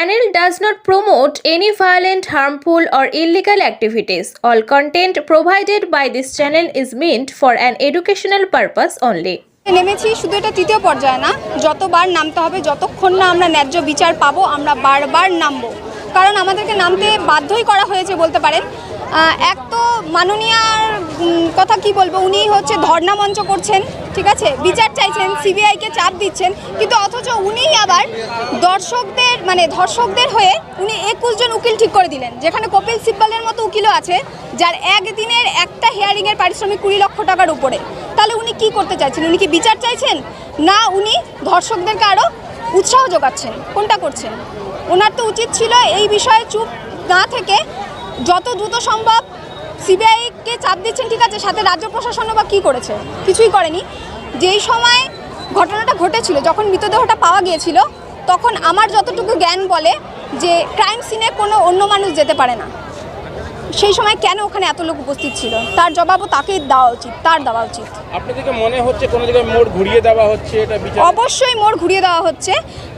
Channel does not promote any violent harmful or illegal activities all content provided by this channel is meant for an educational purpose only নেমেছি, শুধু এটা তৃতীয় পর্যায়ে না। যতবার নামতে হবে, যতক্ষণ না আমরা ন্যায্য বিচার পাবো, আমরা বারবার নামবো। কারণ আমাদেরকে নামতে বাধ্যই করা হয়েছে বলতে পারেন। এক তো মাননীয়ার কথা কি বলব উনি হচ্ছে ধর্ণা মঞ্চ করছেন, ঠিক আছে? বিচার চাইছেন, সিবিআইকে চাপ দিচ্ছেন, কিন্তু অথচ উনিই আবার দর্শকদের মানে ধর্ষকদের হয়ে উনি একুশ জন উকিল ঠিক করে দিলেন, যেখানে কপিল সিব্বালের মতো উকিলও আছে, যার একদিনের একটা হিয়ারিংয়ের পারিশ্রমিক কুড়ি লক্ষ টাকার উপরে। তাহলে উনি কি করতে চাইছেন? উনি কি বিচার চাইছেন? না, উনি ধর্ষকদেরকে আরও উৎসাহ যোগাচ্ছেন, কোনটা করছেন? ওনার তো উচিত ছিল এই বিষয়ে চুপ না থেকে যত দ্রুত সম্ভব সিবিআইকে চাপ দিচ্ছেন, ঠিক আছে, সাথে রাজ্য প্রশাসনও বা কী করেছে? কিছুই করেনি। যেই সময় ঘটনাটা ঘটেছিল, যখন মৃতদেহটা পাওয়া গিয়েছিল, তখন আমার যতটুকু জ্ঞান বলে যে ক্রাইম সিনে কোনো অন্য মানুষ যেতে পারে না। সেই সময় কেন ওখানে এত লোক উপস্থিত ছিল? তার জবাবও তাকেই দেওয়া উচিত তার দেওয়া উচিত। আপনাদেরকে মনে হচ্ছে কোনো জায়গায় মোড় ঘুরিয়ে দেওয়া হচ্ছে? এটা বিচার অবশ্যই মোড় ঘুরিয়ে দেওয়া হচ্ছে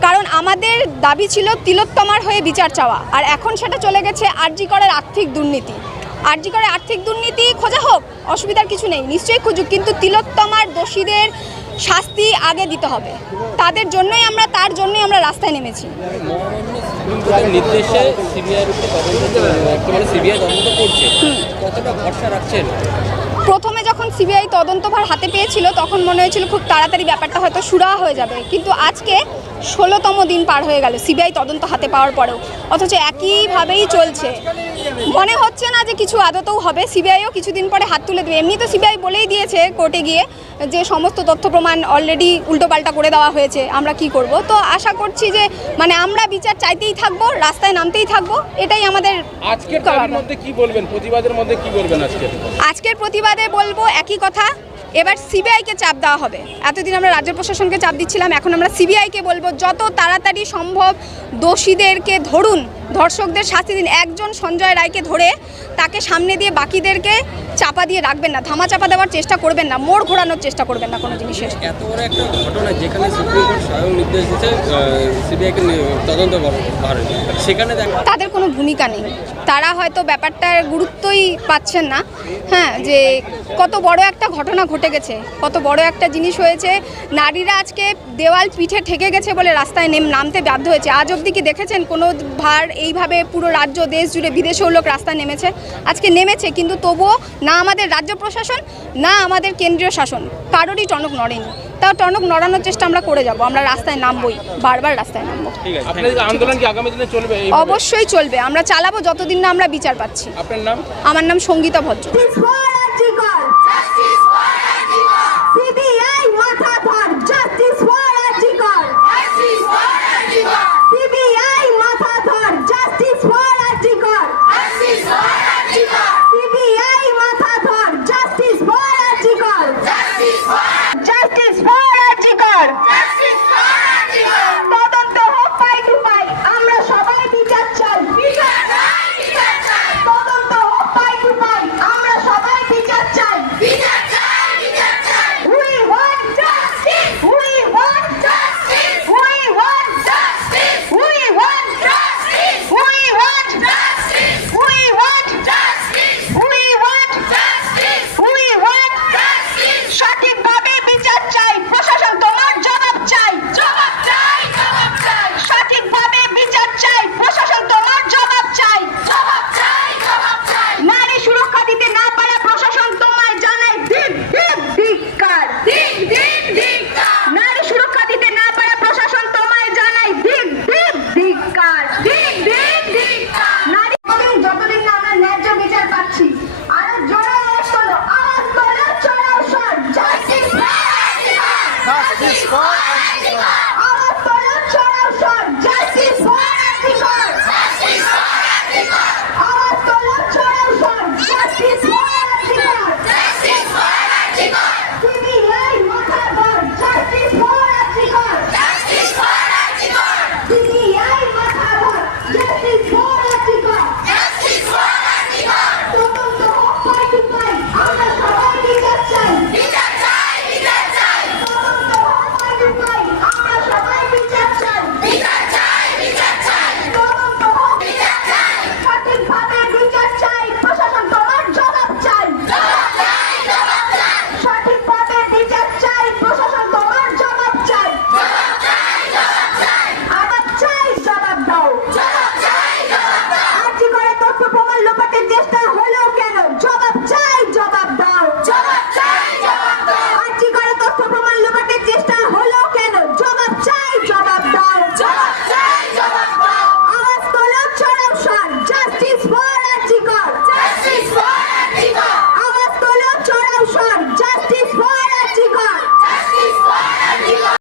কারণ আমাদের দাবি ছিল তিলোত্তমার হয়ে বিচার চাওয়া আর এখন সেটা চলে গেছে আরজি করার আর্থিক দুর্নীতি। আরজি করে আর্থিক দুর্নীতি খোঁজা হোক অসুবিধার কিছু নেই নিশ্চয়ই খুঁজুক কিন্তু তিলোত্তমার দোষীদের শাস্তি আগে দিতে হবে। তাদের জন্যই আমরা তার জন্যই আমরা রাস্তায় নেমেছি। নির্দেশে সিবিআই তদন্ত করছে। কতটা ভরসা রাখছেন? প্রথমে যখন সিবিআই তদন্তভার হাতে পেয়েছিল তখন মনে হয়েছিল খুব তাড়াতাড়ি ব্যাপারটা হয়তো সুরা হয়ে যাবে। কিন্তু আজকে ষোলোতম দিন পার হয়ে গেল সিবিআই তদন্ত হাতে পাওয়ার পরেও। অথচ একইভাবেই চলছে। মনে হচ্ছে না যে কিছু আদতেও হবে। সিবিআইও কিছুদিন পরে হাত তুলে দেবে। এমনি তো সিবিআই বলেই দিয়েছে কোর্টে গিয়ে যে সমস্ত তথ্য প্রমাণ অলরেডি উল্টোপাল্টা করে দেওয়া হয়েছে আমরা কি করব? তো আশা করছি যে মানে আমরা বিচার চাইতেই থাকব রাস্তায় নামতেই থাকব এটাই আমাদের আজকের মধ্যে কি বলবেন? প্রতিবাদের মধ্যে কি বলবেন আজকে আজকের প্রতিবাদে বলব একই কথা। এবার সিবিআইকে চাপ দেওয়া হবে। এতদিন আমরা রাজ্য প্রশাসনকে চাপ দিচ্ছিলাম, এখন আমরা সিবিআইকে বলব, যত তাড়াতাড়ি সম্ভব দোষীদেরকে ধরুন। ধর্ষকদের শাস্তি দিন। একজন সঞ্জয় রায়কে ধরে তাকে সামনে দিয়ে বাকিদেরকে চাপা দিয়ে রাখবেন না ধামা চাপা দেওয়ার চেষ্টা করবেন না মোড় ঘোরানোর চেষ্টা করবেন না কোনো জিনিসের এত বড় একটা ঘটনা যেখানে সুপ্রিম কোর্ট স্বয়ং নির্দেশ দিচ্ছে সিবিআইকে তদন্ত করেন সেখানে তাদের কোনো ভূমিকা নেই। তারা হয়তো ব্যাপারটার গুরুত্বই পাচ্ছেন না। হ্যাঁ যে কত বড় একটা ঘটনা ঘটে গেছে কত বড় একটা জিনিস হয়েছে। নারীরা আজকে দেওয়াল পিঠে ঠেকে গেছে বলে রাস্তায় নেম নামতে বাধ্য হয়েছে। আজ অবধি কি দেখেছেন কোনো ভার এইভাবে পুরো রাজ্য দেশ জুড়ে বিদেশেও লোক রাস্তায় নেমেছে। আজকে নেমেছে কিন্তু তবুও না আমাদের রাজ্য প্রশাসন না আমাদের কেন্দ্রীয় শাসন। কারোরই টনক নড়েনি। তাও টনক নড়ানোর চেষ্টা আমরা করে যাব। আমরা রাস্তায় নামবই বারবার রাস্তায় নামবো। ঠিক আছে আপনাদের আন্দোলন কি আগামী দিনে চলবে? এই অবশ্যই চলবে। আমরা চালাবো যতদিন না আমরা বিচার পাচ্ছি। আমার নাম সঙ্গীতা ভদ্র।